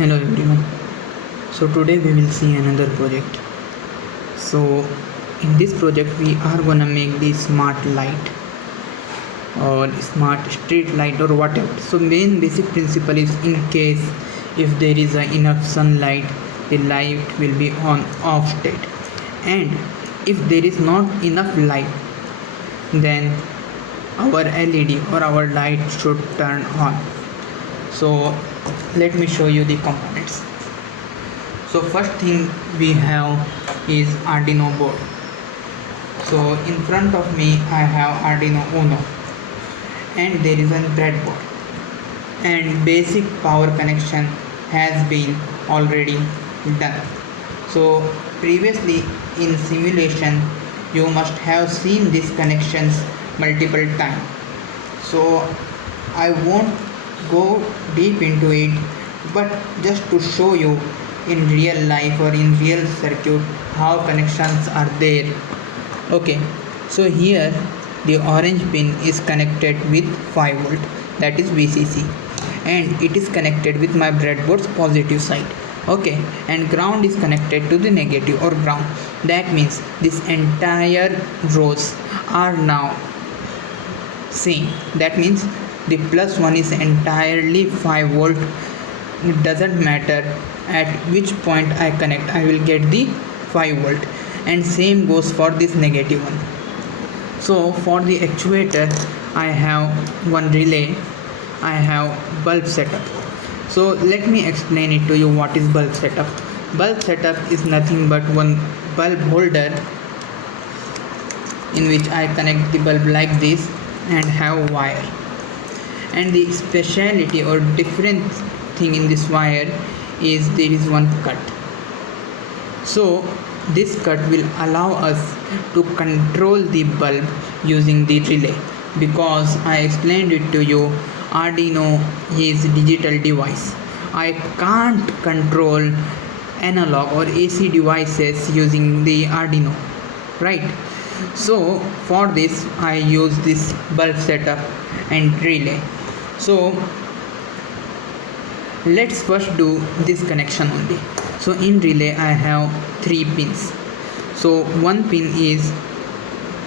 Hello everyone. So today we will see another project. So in this project we are gonna make the smart light or smart street light or whatever. So main basic principle is in case if there is enough sunlight, the light will be on off state, and if there is not enough light, then our LED or our light should turn on. So let me show you the components. So first thing we have is Arduino board. So in front of me I have Arduino Uno, and there is a breadboard, and basic power connection has been already done. So previously in simulation you must have seen these connections multiple times. So I won't go deep into it, but just to show you in real life or in real circuit how connections are there. Okay, so here the orange pin is connected with 5 volt, that is VCC, and it is connected with my breadboard's positive side. Okay, and ground is connected to the negative or ground. That means this entire rows are now same. That means the plus one is entirely 5 volt. It doesn't matter at which point I connect, I will get the 5 volt, and same goes for this negative one. So for the actuator I have one relay, I have bulb setup. So let me explain it to you what is bulb setup. Bulb setup is nothing but one bulb holder in which I connect the bulb like this and have wire, and the speciality or different thing in this wire is there is one cut. So this cut will allow us to control the bulb using the relay, because I explained it to you, Arduino is digital device. I can't control analog or AC devices using the Arduino, right? So for this I use this bulb setup and relay. So let's first do this connection only. So in relay I have 3 pins. So one pin is,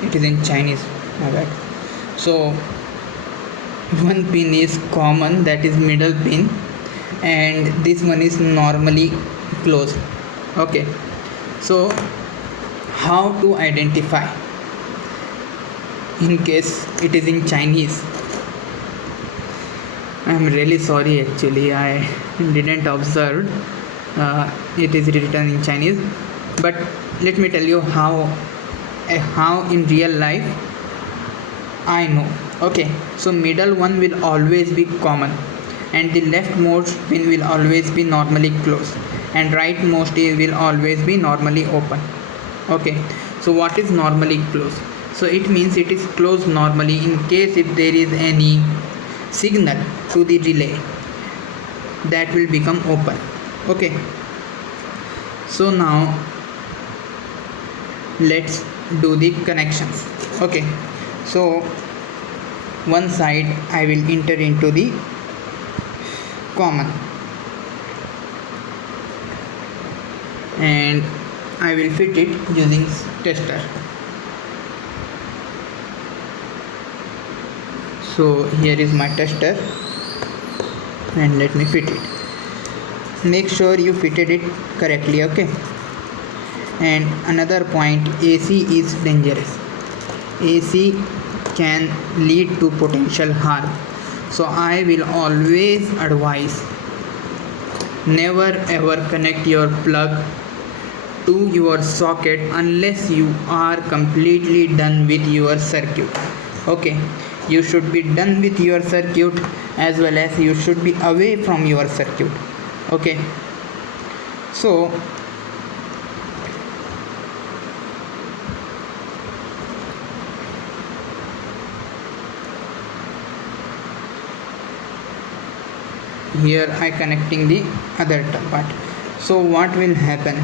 it is in Chinese, my bad. So one pin is common, that is middle pin, and this one is normally closed. Okay, so how to identify in case it is in Chinese? I'm really sorry, actually I didn't observe it is written in Chinese, but let me tell you how in real life I know. Okay, so middle one will always be common, and the leftmost pin will always be normally closed, and rightmost will always be normally open. Okay, so what is normally closed? So it means it is closed normally in case if there is any signal to the relay, that will become open. Okay, so now let's do the connections. Okay, so one side I will enter into the common, and I will fit it using tester. So here is my tester, and let me fit it. Make sure you fitted it correctly. Okay, and another point, AC is dangerous. AC can lead to potential harm. So I will always advise, never ever connect your plug to your socket unless you are completely done with your circuit. Okay, you should be done with your circuit, as well as you should be away from your circuit. Okay, so here I connecting the other part. So what will happen?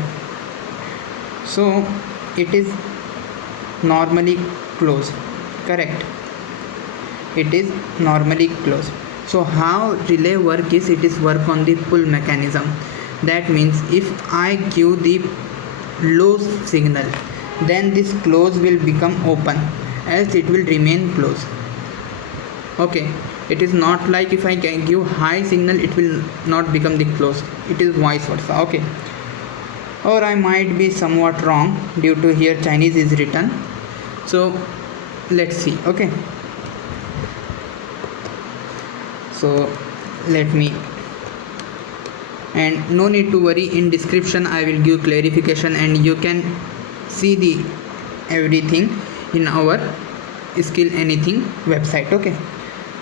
So it is normally closed, correct? It is normally closed. So how relay work is, it is work on the pull mechanism. That means if I give the low signal, then this close will become open, else it will remain closed. Okay, it is not like if I can give high signal it will not become the close, it is vice versa. Okay, or I might be somewhat wrong due to here Chinese is written, so let's see. Okay, so let me, and no need to worry, in description I will give clarification and you can see the everything in our Skillanything website. Okay,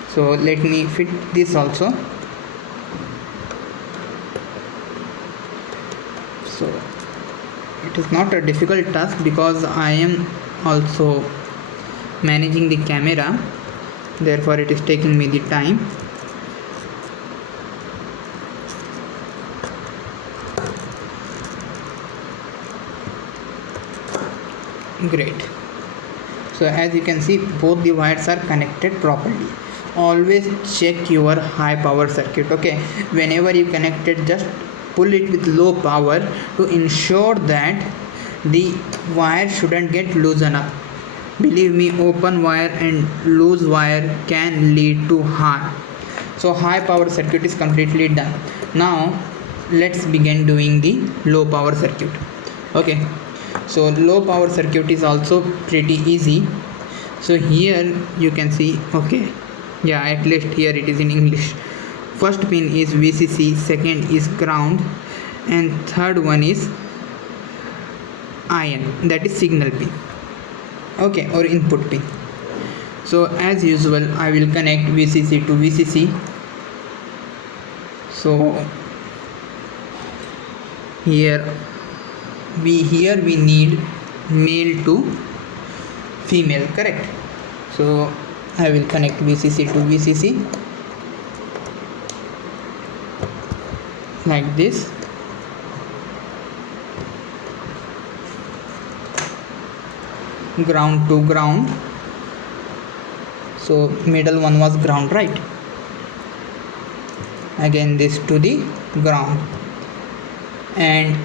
so let me fit this also. So it is not a difficult task because I am also managing the camera, therefore it is taking me the time. Great. So as you can see, both the wires are connected properly. Always check your high power circuit. Okay, whenever you connect it, just pull it with low power to ensure that the wire shouldn't get loosened up. Believe me, open wire and loose wire can lead to harm. So high power circuit is completely done. Now let's begin doing the low power circuit. Okay, so low power circuit is also pretty easy. So here you can see, okay, yeah, at least here it is in English. First pin is VCC, second is ground, and third one is IN, that is signal pin. Okay, or input pin. So as usual I will connect VCC to VCC. So here we need male to female, correct? So I will connect VCC to VCC like this. Ground to ground. So middle one was ground, right? Again this to the ground, and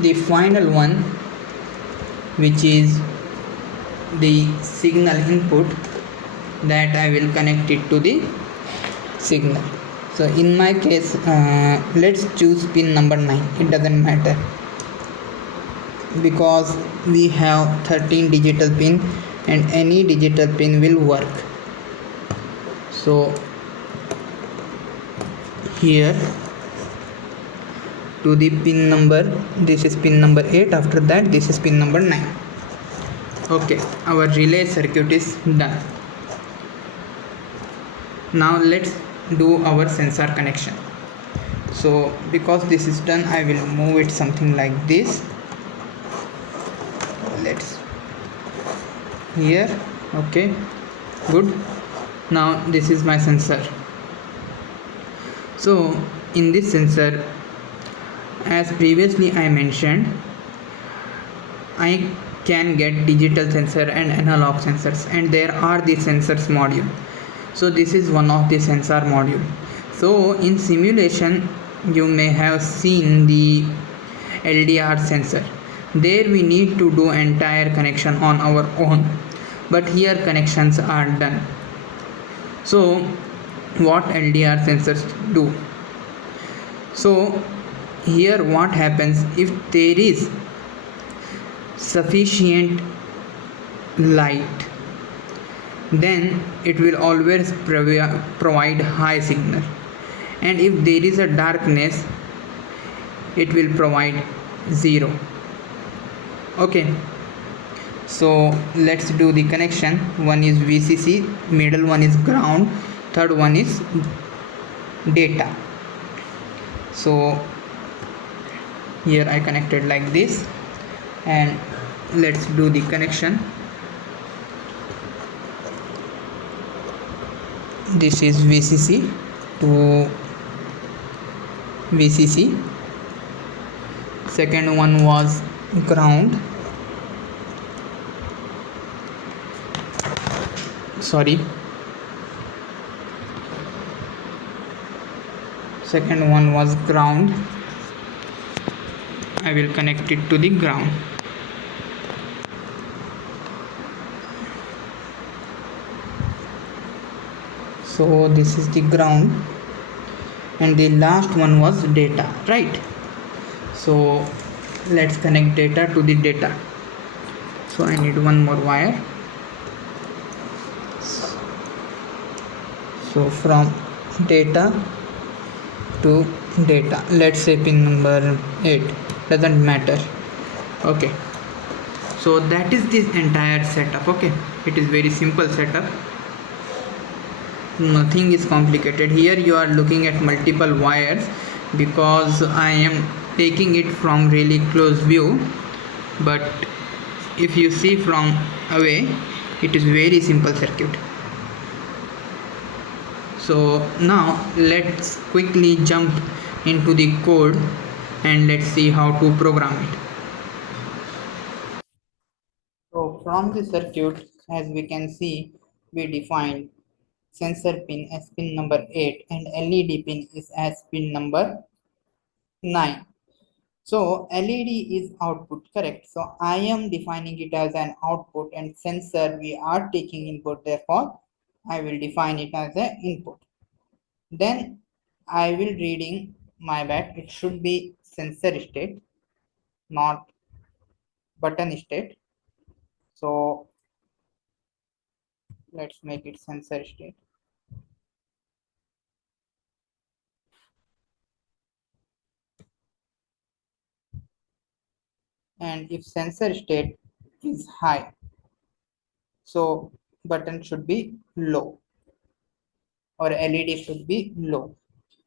the final one, which is the signal input, that I will connect it to the signal. So in my case let's choose pin number 9, it doesn't matter because we have 13 digital pin and any digital pin will work. So here to the pin number, this is pin number 8, after that this is pin number 9. Okay, our relay circuit is done. Now let's do our sensor connection. So because this is done, I will move it something like this. Let's here. Okay, good. Now this is my sensor. So in this sensor, as previously I mentioned, I can get digital sensor and analog sensors, and there are the sensors module. So this is one of the sensor module. So in simulation you may have seen the LDR sensor. There we need to do entire connection on our own, but here connections are done. So what LDR sensors do? So here what happens, if there is sufficient light, then it will always provide high signal, and if there is a darkness, it will provide 0. Okay, so let's do the connection. One is VCC, middle one is ground, third one is data. So here I connected like this, and let's do the connection. This is VCC to VCC, second one was ground, second one was ground. I will connect it to the ground. So this is the ground, and the last one was data, right? So let's connect data to the data. So I need one more wire. So from data to data, let's say pin number 8, doesn't matter. Okay, so that is this entire setup. Okay, it is very simple setup, nothing is complicated. Here you are looking at multiple wires because I am taking it from really close view, but if you see from away, it is very simple circuit. So now let's quickly jump into the code and let's see how to program it. So from the circuit, as we can see, we defined sensor pin as pin number 8 and LED pin is as pin number 9. So LED is output, correct? So I am defining it as an output, and sensor we are taking input, therefore I will define it as an input. Then I will reading, my bad, it should be sensor state, not button state. So let's make it sensor state. And if sensor state is high, so button should be low or LED should be low.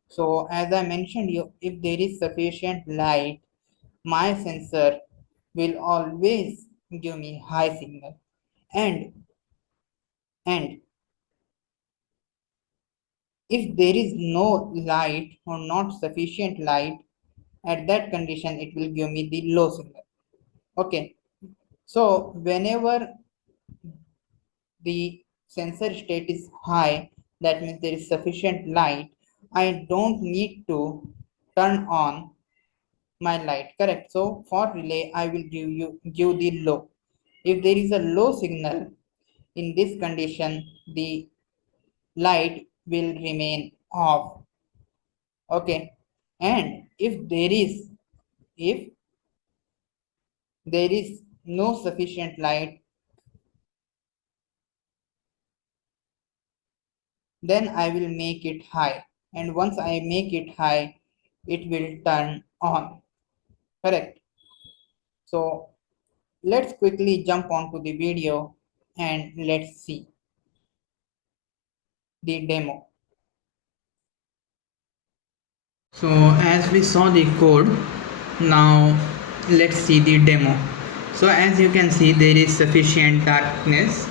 So as I mentioned you, if there is sufficient light, my sensor will always give me high signal, and if there is no light or not sufficient light, at that condition it will give me the low signal. Okay, so whenever the sensor state is high, that means there is sufficient light, I don't need to turn on my light, correct? So for relay I will give the low. If there is a low signal, in this condition the light will remain off. Okay, and if there is no sufficient light, then I will make it high, and once I make it high, it will turn on, correct? So let's quickly jump onto the video and let's see the demo. So as we saw the code, now let's see the demo. So as you can see, there is sufficient brightness,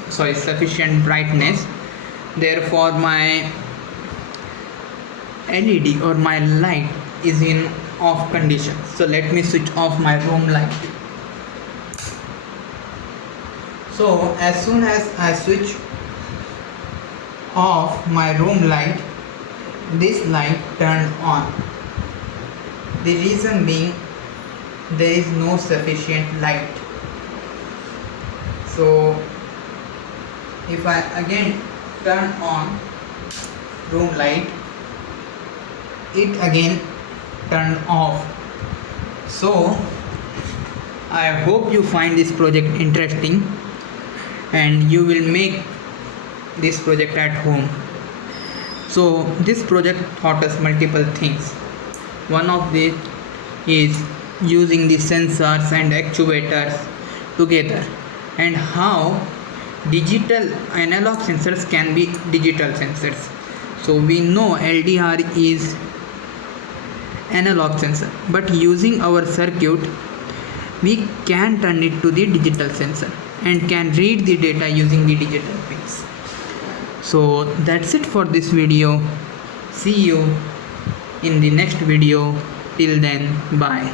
therefore my LED or my light is in off condition. So let me switch off my room light. So as soon as I switch off my room light, this light turned on. The reason being, there is no sufficient light. So if I again turn on room light, it again turned off. So I hope you find this project interesting and you will make this project at home. So this project taught us multiple things. One of these is using the sensors and actuators together, and how digital analog sensors can be digital sensors. So we know LDR is analog sensor, but using our circuit we can turn it to the digital sensor and can read the data using the digital pins. So that's it for this video. See you in the next video. Till then, bye.